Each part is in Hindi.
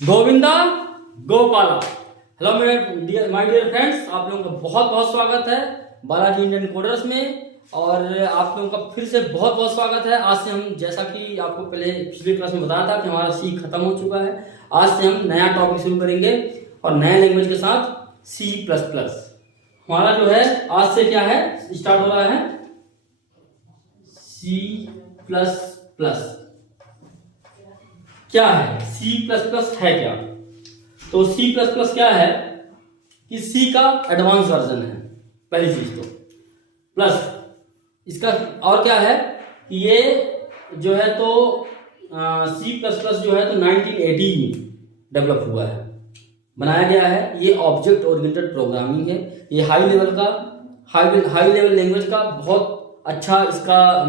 Govinda Gopala. Hello my dear friends, आप लोगों का बहुत बहुत स्वागत है बालाजी इंडियन कोडर्स में। और आप लोगों का फिर से बहुत बहुत स्वागत है। आज से हम, जैसा कि आपको पहले पिछली क्लास में बताया था कि हमारा सी खत्म हो चुका है, आज से हम नया टॉपिक शुरू करेंगे और नए लैंग्वेज के साथ सी प्लस प्लस। हमारा जो है आज से क्या है, स्टार्ट हो रहा है सी प्लस प्लस। क्या है सी प्लस प्लस, है क्या? तो सी प्लस प्लस क्या है कि सी का एडवांस वर्जन है, पहली चीज तो। प्लस इसका और क्या है कि ये जो है तो सी प्लस प्लस जो है तो 1980 में डेवलप हुआ है, बनाया गया है। ये ऑब्जेक्ट ओरिएंटेड प्रोग्रामिंग है। ये हाई लेवल का, हाई लेवल लैंग्वेज का बहुत अच्छा इसका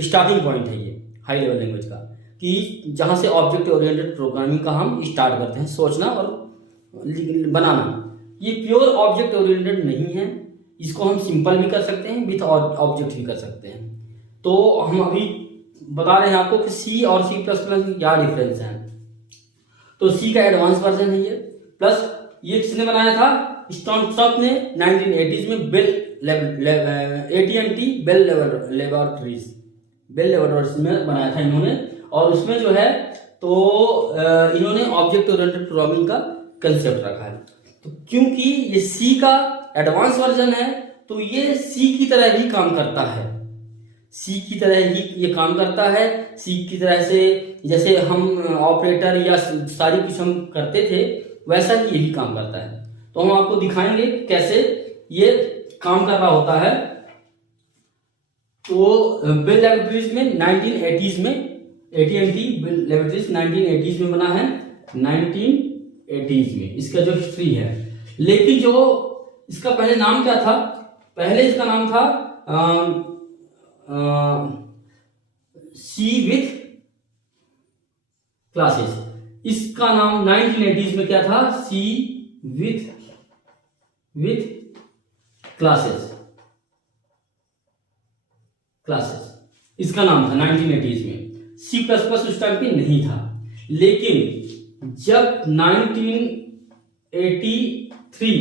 स्टार्टिंग पॉइंट है। ये हाई लेवल लैंग्वेज का कि जहाँ से ऑब्जेक्ट ओरिएंटेड प्रोग्रामिंग का हम स्टार्ट करते हैं, सोचना और बनाना। ये प्योर ऑब्जेक्ट ओरिएंटेड नहीं है, इसको हम सिंपल भी कर सकते हैं, विथ ऑब्जेक्ट भी कर सकते हैं। तो हम अभी बता रहे हैं आपको कि सी और सी प्लस प्लस में क्या डिफरेंस है। तो सी का एडवांस वर्जन है ये। प्लस ये किसने बनाया था? स्टॉनस्टॉक ने 1980s में AT&T बेल लेबोरेटरीज में बनाया था इन्होंने। और उसमें जो है तो इन्होंने ऑब्जेक्ट ओरिएंटेड प्रोग्रामिंग का कंसेप्ट रखा है। तो क्योंकि ये सी का एडवांस वर्जन है तो ये सी की तरह ही काम करता है। सी की तरह ही ये काम करता है। सी की तरह से जैसे हम ऑपरेटर या सारी कुछ हम करते थे, वैसा ही ये भी काम करता है। तो हम आपको दिखाएंगे कैसे ये काम कर रहा होता है। तो बेल लेबोरेटरीज में 1980s में, AT&T बेल लेबोरेटरीज 1980s में बना है, 1980s में इसका जो हिस्ट्री है। लेकिन जो इसका पहले नाम क्या था? पहले इसका नाम था सी विथ क्लासेस। इसका नाम 1980s में क्या था? सी विथ क्लासेस इसका नाम था 1980s में। सी प्लस प्लस उस टाइम पे नहीं था। लेकिन जब 1983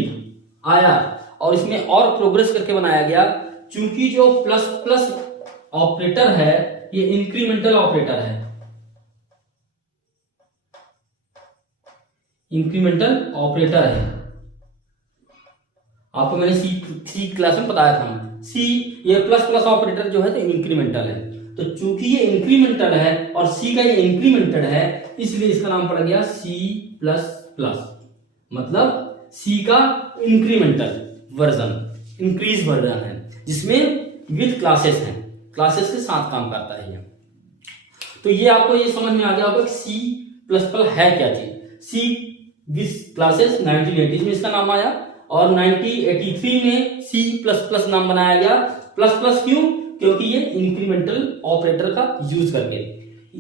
आया और इसमें और प्रोग्रेस करके बनाया गया, क्योंकि जो प्लस प्लस ऑपरेटर है ये इंक्रीमेंटल ऑपरेटर है। इंक्रीमेंटल ऑपरेटर है, आपको मैंने सी क्लास में बताया था। सी ये प्लस प्लस ऑपरेटर जो है तो इंक्रीमेंटल है। तो चूंकि ये इंक्रीमेंटल है और सी का ये इंक्रीमेंटल है, इसलिए इसका नाम पड़ गया सी प्लस प्लस। मतलब सी का इंक्रीमेंटल वर्जन, इंक्रीज वर्जन है, जिसमें विद क्लासेस हैं, क्लासेस के साथ काम करता है ये। तो ये आपको ये समझ में आ गया होगा कि सी प्लस प्लस है क्या चीज। सी विद क्लासेस 1980 में इसका नाम आया और 1983 में सी प्लस प्लस नाम बनाया गया। प्लस प्लस क्यों? क्योंकि ये इंक्रीमेंटल ऑपरेटर का यूज करके,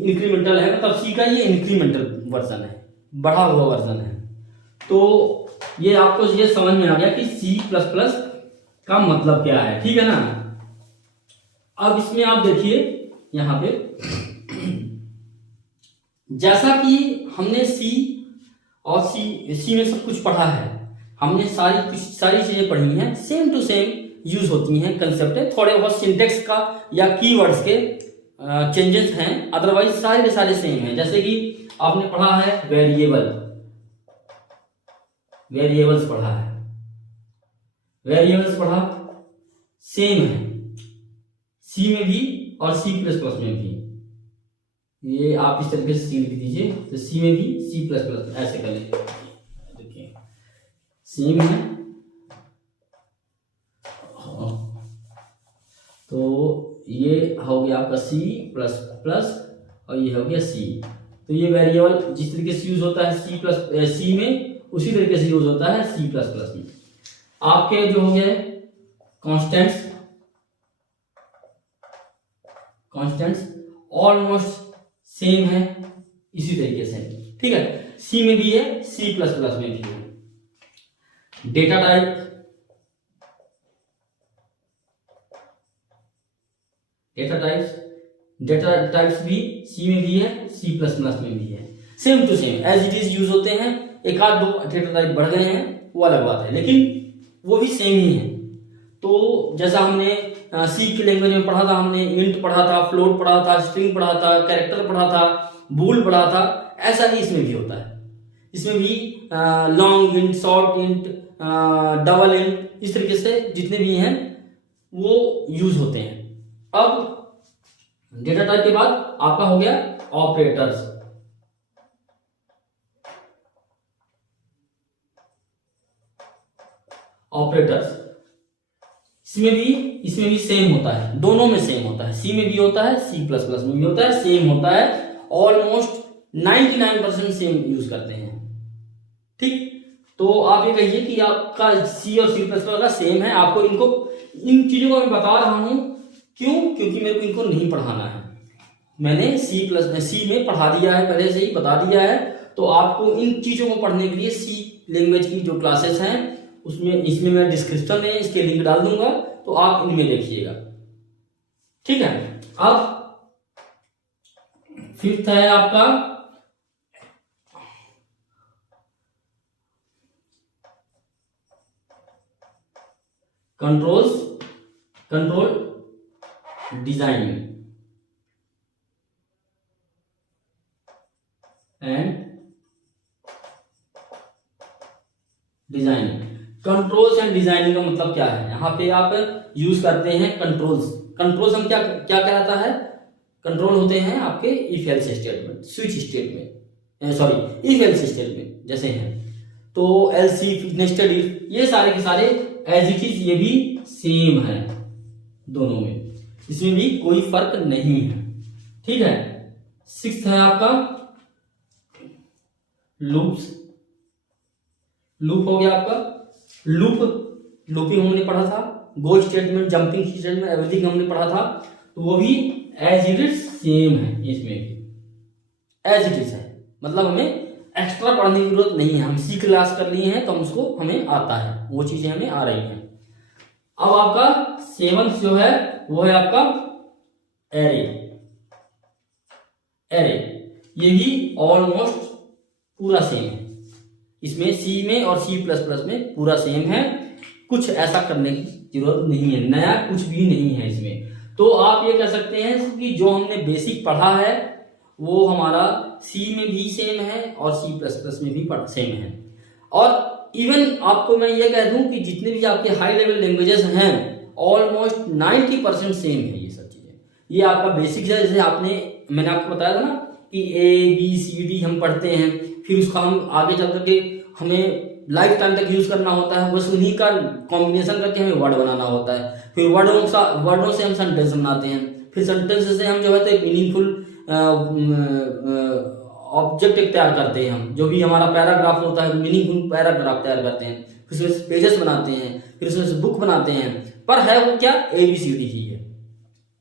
इंक्रीमेंटल है मतलब सी का ये इंक्रीमेंटल वर्जन है, बढ़ा हुआ वर्जन है। तो ये आपको ये समझ में आ गया कि सी प्लस प्लस का मतलब क्या है, ठीक है ना। अब इसमें आप देखिए यहां पे, जैसा कि हमने सी और सी में सब कुछ पढ़ा है, हमने सारी चीजें पढ़ी हैं, सेम टू सेम यूज होती हैं कंसेप्ट है। थोड़े बहुत सिंटेक्स का या कीवर्ड्स के चेंजेस हैं, अदरवाइज सारे के सारे सेम हैं। जैसे कि आपने पढ़ा है वेरिएबल्स पढ़ा है, वेरिएबल्स पढ़ा, सेम है सी में भी और सी प्लस प्लस में भी। ये आप इस तरीके से सी लिख दीजिए, तो सी में भी सी प्लस प्लस ऐसे कर लीजिए, देखिए सेम है। तो ये हो गया आपका सी प्लस प्लस और ये हो गया सी। तो ये वेरिएबल जिस तरीके से यूज होता है सी प्लस सी में, उसी तरीके से यूज होता है सी प्लस प्लस में। आपके जो हो गए कॉन्स्टेंट्स ऑलमोस्ट सेम है, इसी तरीके से, ठीक है। सी में भी है, सी प्लस प्लस में भी है। डेटा टाइप्स भी सी में भी है, सी प्लस प्लस में भी है। Same to same as it is use होते हैं। एक आध दो डेटा टाइप बढ़ गए हैं वो अलग बात है, लेकिन वो भी सेम ही है। तो जैसा हमने सी की लैंग्वेज में पढ़ा था, हमने इंट पढ़ा था, फ्लोट पढ़ा था, स्ट्रिंग पढ़ा था, कैरेक्टर पढ़ा था, बूल पढ़ा था, ऐसा ही इसमें भी होता है। इसमें भी long int, short int, double int, इस तरीके से जितने भी हैं वो यूज होते हैं। अब डेटा टाइप के बाद आपका हो गया ऑपरेटर्स। ऑपरेटर्स इसमें भी सेम होता है, दोनों में सेम होता है। सी में भी होता है, C++ में भी होता है, सेम होता है। ऑलमोस्ट 99% सेम यूज करते हैं। ठीक, तो आप ये कहिए कि आपका C और C++ का सेम है। आपको इनको इन चीजों को मैं बता रहा हूं क्यों, क्योंकि मेरे को इनको नहीं पढ़ाना है। मैंने C में पढ़ा दिया है, पहले से ही बता दिया है। तो आपको इन चीजों को पढ़ने के लिए C लैंग्वेज की जो क्लासेस हैं उसमें, इसमें मैं डिस्क्रिप्शन में इसके लिंक डाल दूंगा, तो आप इनमें देखिएगा। ठीक है, अब फिफ्थ है आपका control designing and designing. Controls and designing का मतलब क्या है? यहाँ पे आप यूज करते हैं कंट्रोल्स हम क्या क्या कहता है? कंट्रोल होते हैं आपके if else statement, switch statement, sorry if else statement जैसे हैं। तो एल्स इफ, नेस्टेड इफ, ये सारे के सारे एज इट इज ये भी सेम है दोनों में, इसमें भी कोई फर्क नहीं है। ठीक है, सिक्स्थ है आपका लूप हो गया आपका। लूपिंग हमने पढ़ा था, गो स्टेटमेंट, जंपिंग स्टेटमेंट, एवरीथिंग हमने पढ़ा था। तो वो भी एज इट इज सेम है, इसमें भी एज इट इज है। मतलब हमें एक्स्ट्रा पढ़ने की जरूरत नहीं है, हम सी क्लास कर लिए हैं तो हम उसको हमें आता है, वो चीजें हमें आ रही हैं। अब आपका सेवंथ जो है वो है आपका एरे। ये भी ऑलमोस्ट पूरा सेम है, इसमें सी में और C++ में पूरा सेम है। कुछ ऐसा करने की जरूरत नहीं है, नया कुछ भी नहीं है इसमें। तो आप ये कह सकते हैं कि जो हमने बेसिक पढ़ा है वो हमारा C में भी सेम है और C++ में भी सेम है। और इवन आपको मैं ये कह दूं कि जितने भी आपके हाई लेवल लैंग्वेजेस हैं ऑलमोस्ट 90% सेम है ये सब चीजें। ये आपका बेसिक है, जैसे मैंने आपको बताया था ना कि ABCD हम पढ़ते हैं, फिर उसका हम आगे चल करके हमें लाइफ टाइम तक यूज करना होता है, बस उन्हीं का कॉम्बिनेशन करके हमें वर्ड बनाना होता है। फिर वर्डों से हम सेंटेंस बनाते हैं, फिर सेंटेंस से हम जो है तो मीनिंगफुल ऑब्जेक्ट तैयार करते हैं। हम जो भी हमारा पैराग्राफ होता है मीनिंगफुल पैराग्राफ तैयार करते हैं, फिर उसमें पेजेस बनाते हैं, फिर उसमें बुक बनाते हैं। पर है वो क्या? ABCD ही है।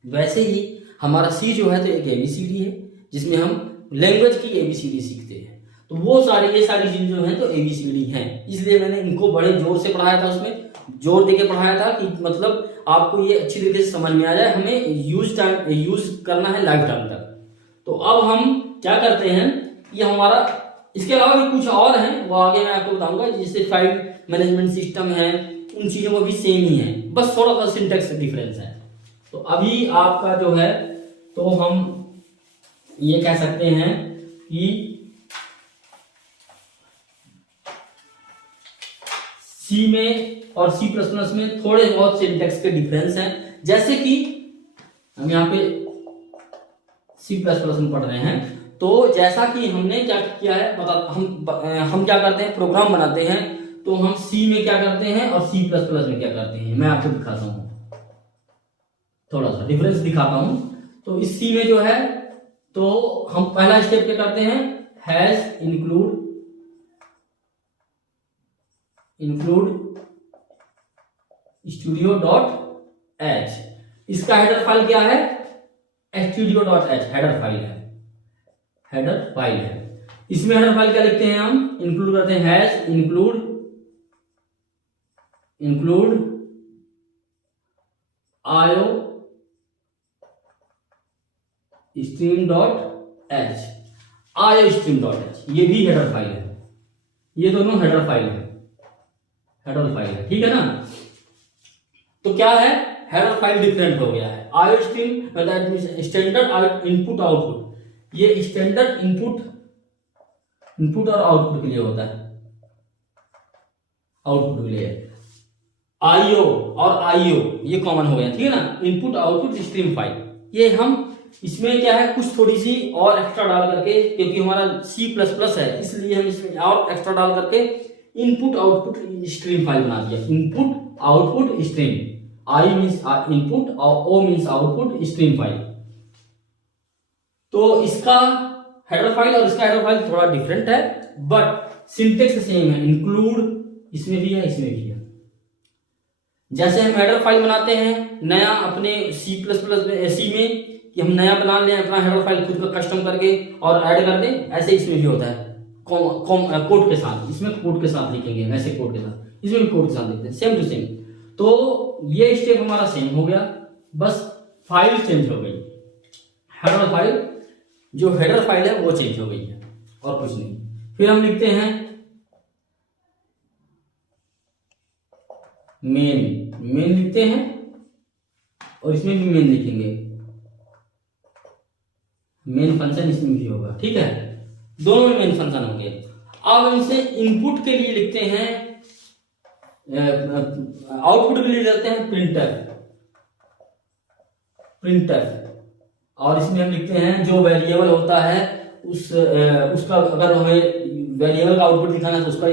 वैसे ही हमारा C जो है तो एक ABCD है जिसमें हम लैंग्वेज की ABCD सीखते हैं। तो वो ये सारी चीजें जो हैं तो ABCD हैं। इसलिए मैंने इनको बड़े जोर से पढ़ाया था, उसमें जोर देके पढ़ाया था कि मतलब आपको ये अच्छी तरीके से समझ में आ जाए। हमें यूज करना है लाइफ टाइम तक। तो अब हम क्या करते हैं, ये हमारा इसके अलावा भी कुछ और हैं, वो आगे मैं आपको बताऊंगा। जैसे फाइल मैनेजमेंट सिस्टम है, उन चीजों को भी सेम ही है, बस थोड़ा सा सिंटेक्स डिफरेंस है। तो अभी आपका जो है तो हम ये कह सकते हैं कि C में और C++ में थोड़े बहुत सिंटेक्स के डिफरेंस हैं। जैसे कि हम यहाँ पे C++ में पढ़ रहे हैं, तो जैसा कि हमने क्या किया है हम क्या करते हैं, प्रोग्राम बनाते हैं। तो हम C में क्या करते हैं और C++ में क्या करते हैं, मैं आपको दिखाता हूं, थोड़ा सा डिफरेंस दिखाता हूं। तो इस C में जो है तो हम पहला स्टेप क्या करते हैं, हैज इंक्लूड studio.h। इसका हेडर फाइल क्या है, studio.h हेडर फाइल है। इसमें हेडर फाइल क्या लिखते हैं, हम इंक्लूड करते हैं हैज इंक्लूड io stream.h। आयो स्ट्रीम डॉट एच, ये भी हेडर फाइल है, ये दोनों हेडर फाइल है, हेडर फाइल है, ठीक है ना। तो क्या है, हेडर फाइल डिफरेंट हो गया है। आयो stream that means standard input output, ये स्टैंडर्ड इनपुट और आउटपुट के लिए होता है, आउटपुट के लिए। आईओ और आईओ ये कॉमन हो गया, ठीक है ना, इनपुट आउटपुट स्ट्रीम फाइल। ये हम इसमें क्या है, कुछ थोड़ी सी और एक्स्ट्रा डाल करके, क्योंकि हमारा C++ है इसलिए हम इसमें और एक्स्ट्रा डाल करके इनपुट आउटपुट स्ट्रीम फाइल बना दिया। Input output stream, I means input और O means output stream file. तो इसका हेडर फाइल और इसका हेडर फाइल थोड़ा डिफरेंट है, बट सिंटेक्स सेम है। इंक्लूड इसमें भी है, इसमें भी है। जैसे हम हेडर फाइल बनाते हैं नया अपने C++ में, सी में, कि हम नया बना लें अपना हेडर फाइल खुद का कस्टम करके और ऐड कर दें, ऐसे इसमें भी होता है कोड के साथ। इसमें कोड के साथ लिखेंगे, ऐसे कोड के साथ, इसमें भी कोड के साथ लिखते हैं, सेम टू सेम। तो ये स्टेप हमारा सेम हो गया, बस फाइल चेंज हो गई। हेडर फाइल, जो हेडर फाइल है वो चेंज हो गई है और कुछ नहीं। फिर हम लिखते हैं मेन लिखते हैं और इसमें भी मेन लिखेंगे, मेन फंक्शन इसमें भी होगा, ठीक है, दोनों में मेन फंक्शन होंगे। अब इनसे इनपुट के लिए लिखते हैं, आउटपुट के लिए लिखते हैं प्रिंटर, और इसमें हम लिखते हैं जो वेरिएबल होता है उसका, अगर हमें वेरिएबल का आउटपुट दिखाना है तो उसका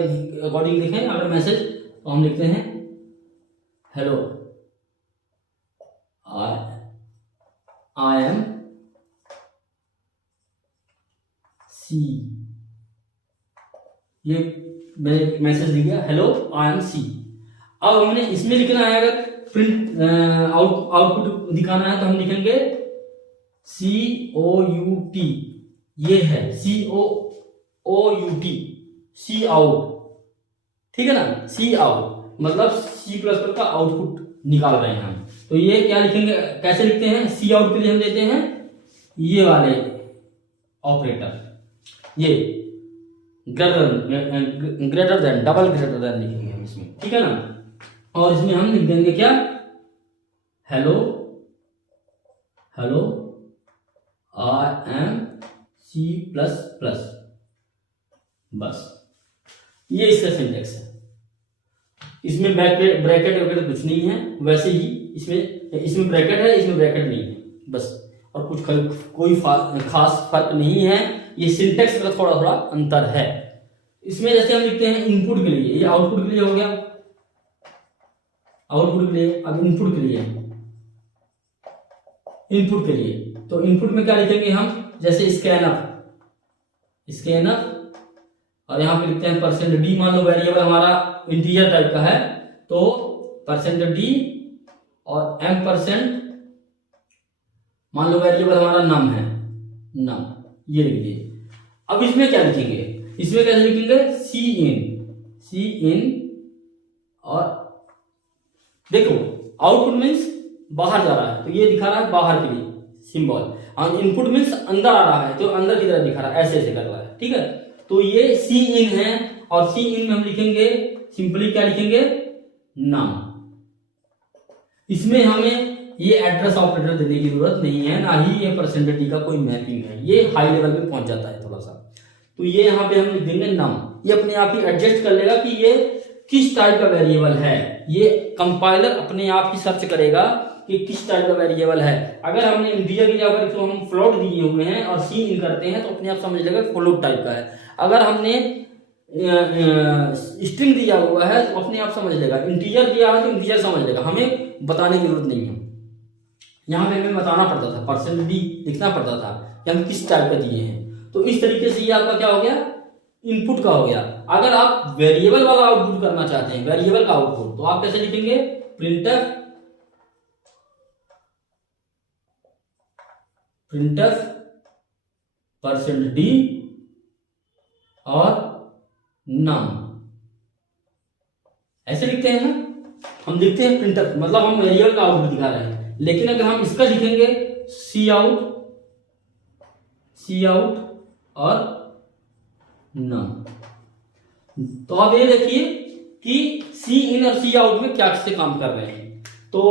अकॉर्डिंग लिखें। अगर मैसेज तो हम लिखते हैं हेलो आई एम सी, ये मैंने मैसेज दिया हेलो आई एम सी। अब हमने इसमें लिखना है, अगर प्रिंट आउटपुट दिखाना है तो हम लिखेंगे COUT, ये है COOUT, सी आउट, ठीक है ना, सी आउट मतलब C++ का आउटपुट निकाल रहे हैं हम। तो ये क्या लिखेंगे, कैसे लिखते हैं, सी आउट के लिए हम देते हैं ये वाले ऑपरेटर, ये greater than, double greater than लिखेंगे हम इसमें, ठीक है ना। और इसमें हम लिख देंगे क्या, हेलो आई एम C++, बस ये इसका सिंटेक्स है। इसमें ब्रैकेट वगैरह कुछ नहीं है, वैसे ही इसमें ब्रैकेट है, इसमें ब्रैकेट नहीं है, बस। और कुछ कोई खास फर्क नहीं है, ये सिंटेक्स का थोड़ा थोड़ा अंतर है। इसमें जैसे हम लिखते हैं इनपुट के लिए, ये आउटपुट के लिए हो गया, आउटपुट के लिए। अब इनपुट के लिए तो इनपुट में क्या लिखेंगे हम, जैसे स्कैनअप, और यहां पे लिखते हैं %d, मान लो वेरिएबल हमारा इंटीजर टाइप का है तो %d और m%, मान लो वेरिएबल हमारा नम है, नम, ये लिख दिए। अब इसमें क्या लिखेंगे, इसमें कैसे लिखेंगे, इन, और देखो आउटपुट मीन्स बाहर जा रहा है तो ये दिखा रहा है बाहर के लिए सिंबल, और इनपुट मीन्स अंदर आ रहा है तो अंदर की तरह दिखा रहा है, ऐसे कर रहा है, ठीक है। तो ये सी इन है, और सी इन में हम लिखेंगे सिंपली क्या लिखेंगे, नाम। इसमें हमें ये एड्रेस ऑपरेटर देने की जरूरत नहीं है, ना ही ये % का कोई मैपिंग है, ये हाई लेवल पे पहुंच जाता है थोड़ा सा। तो ये यहाँ पे हम लिख देंगे नम, ये अपने आप ही एडजस्ट कर लेगा कि ये किस टाइप का वेरिएबल है। ये कंपाइलर अपने आप ही सर्च करेगा कि किस टाइप का वेरिएबल है। अगर हमने इंटीजर की जगह पर हम फ्लोट दिए हुए हैं और सी इन करते हैं तो अपने आप समझ लेगा फ्लोट टाइप का है। अगर हमने स्ट्रिंग दिया हुआ है तो अपने आप समझ लेगा, इंटीजर दिया है तो इंटीजर समझ लेगा, हमें बताने की जरूरत नहीं है। यहाँ पे हमें बताना पड़ता था, %d लिखना पड़ता था कि हम किस टाइप का दिए हैं। तो इस तरीके से ये आपका क्या हो गया, इनपुट का हो गया। अगर आप वेरिएबल वाला आउटपुट करना चाहते हैं, वेरिएबल का आउटपुट, तो आप कैसे लिखेंगे, प्रिंटफ %d और नम, ऐसे लिखते हैं ना। हम लिखते हैं प्रिंटफ, मतलब हम वेरिएबल का आउटपुट दिखा रहे हैं। लेकिन अगर हम इसका लिखेंगे सी आउट और नम। तो अब ये देखिए कि सी इन और सी आउट में क्या से काम कर रहे हैं। तो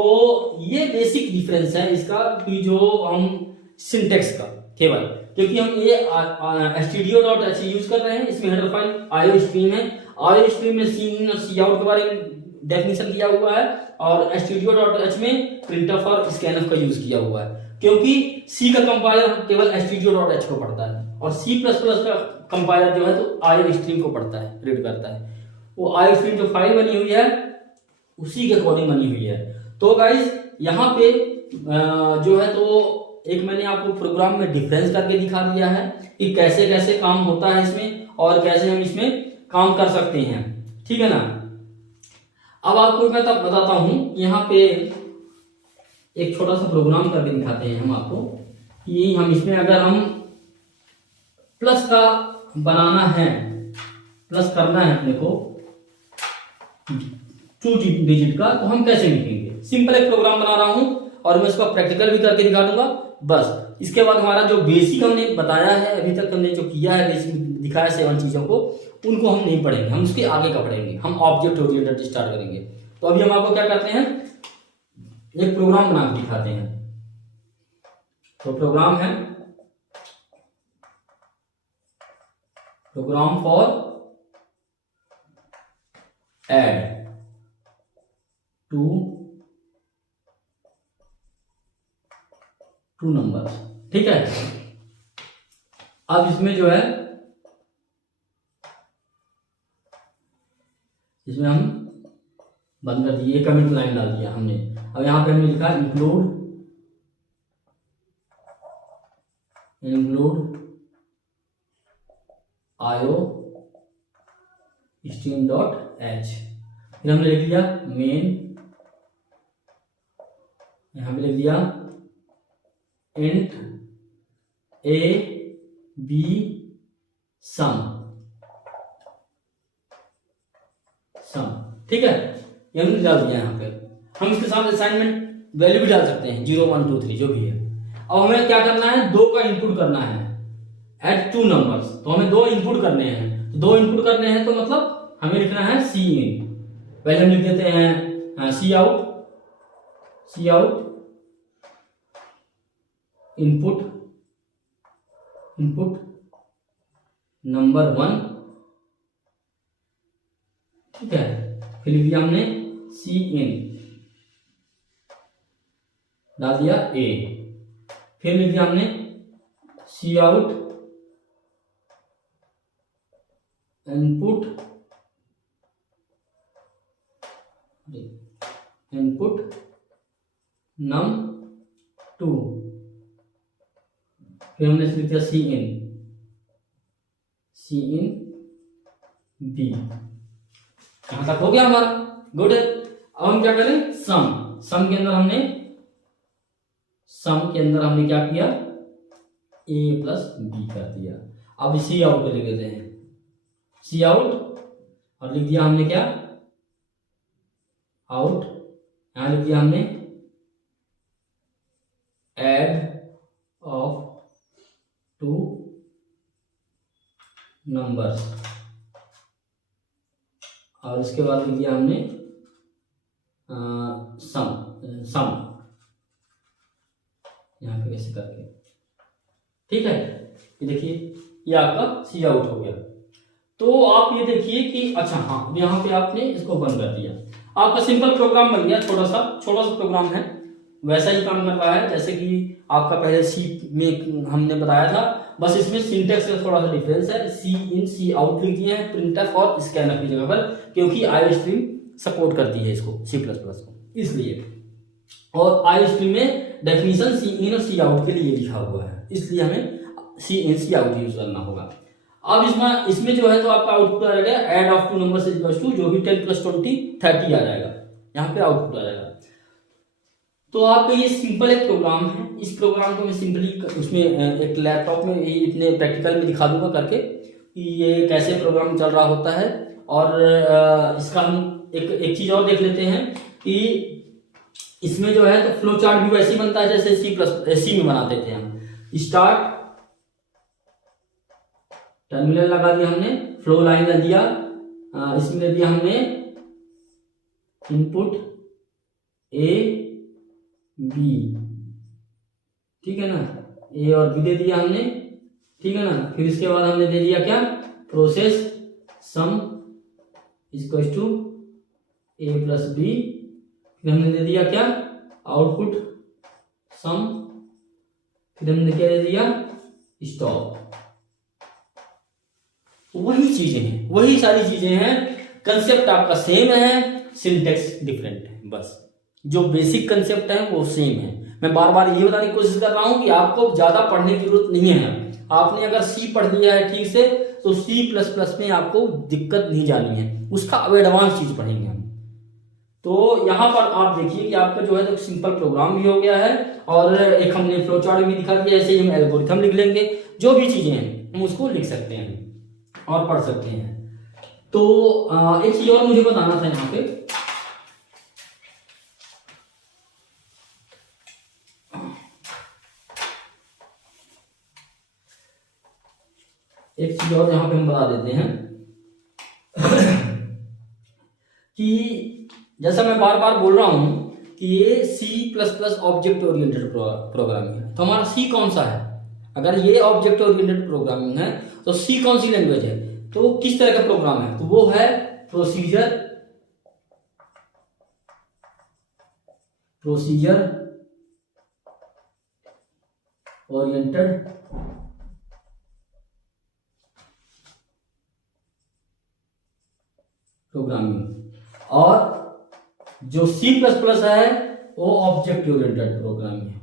ये बेसिक डिफरेंस है इसका कि जो हम सिंटेक्स का केवल, क्योंकि हम ये stdio.h यूज कर रहे हैं, इसमें हेडर फाइल आईओ स्ट्रीम है। आईओ स्ट्रीम में सी इन और सी आउट के बारे में डेफिनेशन दिया हुआ है और stdio.h में printf और scanf का यूज किया हुआ है, क्योंकि C का कंपाइलर केवल stdio.h को पढ़ता है और C++ का कंपाइलर जो है तो आईओ स्ट्रीम को पढ़ता है, रीड करता है। वो आईओ स्ट्रीम जो फाइल बनी हुई है उसी के अकॉर्डिंग बनी हुई है। तो गाइस यहाँ पे जो है तो एक मैंने आपको प्रोग्राम में डिफरेंस करके दिखा दिया है कि कैसे कैसे काम होता है इसमें और कैसे हम इसमें काम कर सकते हैं, ठीक है ना। अब आपको मैं तब बताता हूं, यहाँ पे एक छोटा सा प्रोग्राम करके दिखाते हैं हम आपको कि हम इसमें अगर हम प्लस का बनाना है, प्लस करना है अपने को 2 डिजिट का, तो हम कैसे लिखेंगे। सिंपल एक प्रोग्राम बना रहा हूं और मैं इसका प्रैक्टिकल भी करके दिखा दूंगा बस। इसके बाद हमारा जो बेसिक हमने बताया है अभी तक, हमने जो किया है बेसिक दिखाया 7 चीजों को, उनको हम नहीं पढ़ेंगे, हम उसके आगे का पढ़ेंगे, हम ऑब्जेक्ट ओरिएंटेड स्टार्ट करेंगे। तो अभी हम आपको क्या करते हैं, एक प्रोग्राम बना के दिखाते हैं। तो प्रोग्राम है program for add two numbers, ठीक है। अब इसमें जो है इसमें हम बंद कर दिए, कमेंट लाइन डाल दिया हमने। अब यहां पे हमने लिखा इंक्लूड आईओ stream.h, फिर हमने लिख दिया मेन, यहां पे लिख दिया इंट a b सम, ठीक है। ये हमने डाल दिया यहाँ पे। हम इसके साथ असाइनमेंट वैल्यू भी डाल सकते हैं 0 1 2 3 जो भी है। अब हमें क्या करना है, 2 का इनपुट करना है एट 2 नंबर्स। तो हमें 2 इनपुट करने हैं, तो 2 इनपुट करने हैं तो मतलब हमें लिखना है सी इन। पहले हम लिख देते हैं सी आउट इनपुट नंबर 1, ठीक है। फिर लिख दिया हमने सी इन, डाल दिया ए, फिर लिख दिया हमने सी आउट इनपुट नम 2, फिर हमने लिख दिया सी इन बी। कहां तक हो गया हमारा, गुड। अब हम क्या करें, सम के अंदर हमने क्या किया, a प्लस बी कर दिया। अब सी आउट को लिख देते हैं सी आउट, और लिख दिया हमने क्या, आउट। यहां लिख दिया हमने ऐड ऑफ 2 नंबर्स, और इसके बाद लिख दिया हमने सम यहाँ पे कैसे करके, ठीक है। ये देखिए ये आपका सी आउट हो गया। तो आप ये देखिए कि अच्छा हाँ, यहाँ पे आपने इसको बंद कर दिया, आपका सिंपल प्रोग्राम बन गया। छोटा सा प्रोग्राम है, वैसा ही काम कर रहा है जैसे कि आपका पहले सी में हमने बताया था, बस इसमें सिंटेक्स का थोड़ा सा डिफरेंस है। सी इन सी आउट लिख दिए हैं प्रिंटफ और स्कैनफ की जगह पर, क्योंकि आईओ स्ट्रीम सपोर्ट करती है इसको C++ को, इसलिए। और आईओ स्ट्रीम में डेफिनेशन सी इन और सी आउट के लिए लिखा हुआ है, इसलिए हमें सी इन सी आउट यूज करना होगा। अब इसमें जो है तो आपका आउटपुट आ जाएगा add of 2 numbers equals to, जो भी 10 + 20 30 आ जाएगा, यहाँ पे आउटपुट आ जाएगा। तो आपका ये सिंपल एक प्रोग्राम है। इस प्रोग्राम को मैं सिंपली उसमें एक लैपटॉप में ही इतने प्रैक्टिकल में दिखा दूंगा करके कि ये कैसे प्रोग्राम चल रहा होता है। और इसका हम एक चीज और देख लेते हैं कि इसमें जो है तो फ्लो चार्ट भी वैसे ही बनता है जैसे सी में बनाते थे हम। टर्मिनल लगा दिया हमने, फ्लो लाइन लगा दिया, इसमें दे दिया हमने इनपुट ए बी, ठीक है ना, ए और बी दे दिया हमने, ठीक है ना। फिर इसके बाद हमने दे दिया क्या, process sum equal to A plus B, फिर हमने दे दिया क्या, आउटपुट सम, फिर हमने क्या दे दिया, स्टॉप। वही चीजें हैं, वही सारी चीजें हैं, कंसेप्ट आपका सेम है, सिंटेक्स डिफरेंट है, बस जो बेसिक कंसेप्ट है वो सेम है। मैं बार बार ये बताने की कोशिश कर रहा हूं कि आपको ज्यादा पढ़ने की जरूरत नहीं है। आपने अगर सी पढ़ लिया है ठीक से तो सी प्लस प्लस में आपको दिक्कत नहीं जानी है, उसका अब एडवांस चीज पढ़ेंगे हम। तो यहाँ पर आप देखिए कि आपका जो है तो सिंपल प्रोग्राम भी हो गया है और एक हमने फ्लो चार्ट भी दिखा दिया, ऐसे ही हम एल्गोरिथम लिख लेंगे, जो भी चीजें हैं हम उसको लिख सकते हैं और पढ़ सकते हैं। तो एक चीज और मुझे बताना था यहाँ पे, एक चीज और यहाँ पे हम बता देते हैं कि जैसा मैं बार बार बोल रहा हूं कि ये C plus plus object oriented programming है। तो हमारा सी कौन सा है, अगर ये ऑब्जेक्ट ओरिएंटेड प्रोग्रामिंग है तो सी कौन सी लैंग्वेज है, तो किस तरह का प्रोग्राम है, तो वो है प्रोसीजर ओरिएंटेड प्रोग्रामिंग, और जो सी प्लस प्लस है वो ऑब्जेक्ट ओरिएंटेड प्रोग्रामिंग है।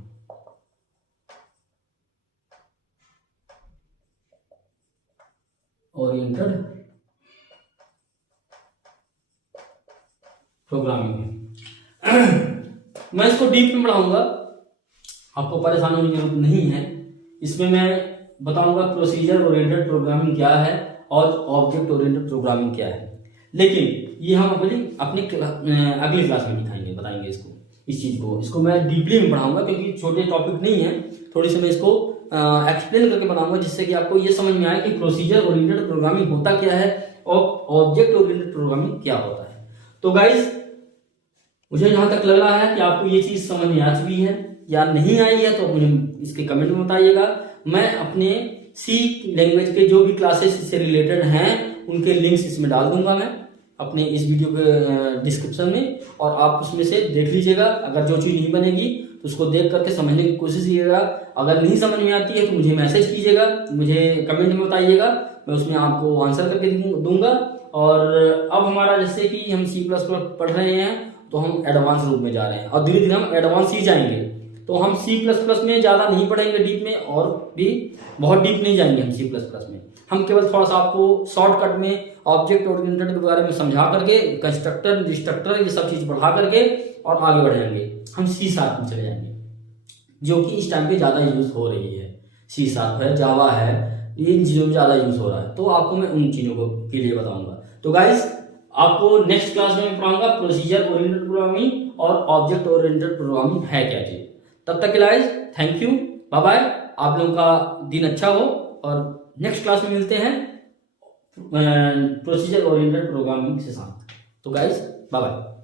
ओरिएंटेड प्रोग्रामिंग है। मैं इसको डीप में पढ़ाऊंगा, आपको परेशान होने की जरूरत नहीं है। इसमें मैं बताऊंगा प्रोसीजर ओरिएंटेड प्रोग्रामिंग क्या है और ऑब्जेक्ट ओरिएंटेड प्रोग्रामिंग क्या है, लेकिन ये हम अगली क्लास में दिखाएंगे, बताएंगे इसको, इस चीज को, इसको मैं डीपली में पढ़ाऊंगा क्योंकि छोटे टॉपिक नहीं है, थोड़ी सी मैं इसको एक्सप्लेन करके बनाऊंगा जिससे कि आपको ये समझ में आए कि प्रोसीजर ओरिएंटेड प्रोग्रामिंग होता क्या है और ऑब्जेक्ट ओरिएंटेड प्रोग्रामिंग क्या होता है। तो गाइस मुझे जहां तक लग रहा है कि आपको ये चीज समझ में आ चुकी है या नहीं आई है तो मुझे इसके कमेंट में बताइएगा। मैं अपने सी लैंग्वेज के जो भी क्लासेस इससे रिलेटेड हैं उनके लिंक्स इसमें डाल दूंगा मैं अपने इस वीडियो के डिस्क्रिप्शन में, और आप उसमें से देख लीजिएगा। अगर जो चीज़ नहीं बनेगी तो उसको देख करके समझने की कोशिश कीजिएगा। अगर नहीं समझ में आती है तो मुझे मैसेज कीजिएगा, मुझे कमेंट में बताइएगा, मैं उसमें आपको आंसर करके दूंगा। और अब हमारा जैसे कि हम सी प्लस प्लस पढ़ रहे हैं तो हम एडवांस रूप में जा रहे हैं और धीरे धीरे हम एडवांस ही जाएंगे। तो हम सी प्लस प्लस में ज़्यादा नहीं पढ़ेंगे डीप में, और भी बहुत डीप नहीं जाएंगे हम सी प्लस प्लस में। हम केवल थोड़ा सा आपको शॉर्टकट में ऑब्जेक्ट ओरिएंटेड के बारे में समझा करके, कंस्ट्रक्टर डिस्ट्रक्टर ये सब चीज़ बढ़ा करके और आगे बढ़ेंगे। हम सी शार्प में चले जाएंगे जो कि इस टाइम पे ज़्यादा यूज़ हो रही है। सी शार्प है, जावा है, इन चीज़ों में ज़्यादा यूज़ हो रहा है, तो आपको मैं उन चीज़ों को के लिए बताऊंगा। तो गाइस आपको नेक्स्ट क्लास में पढ़ाऊंगा प्रोसीजर ओरिएंटेड प्रोग्रामिंग और ऑब्जेक्ट ओरिएंटेड प्रोग्रामिंग है क्या चीज। तब तक के लिए थैंक यू, बाय बाय, आप लोगों का दिन अच्छा हो और नेक्स्ट क्लास में मिलते हैं प्रोसीजर ओरिएंटेड प्रोग्रामिंग के साथ। तो गाइस बाय बाय।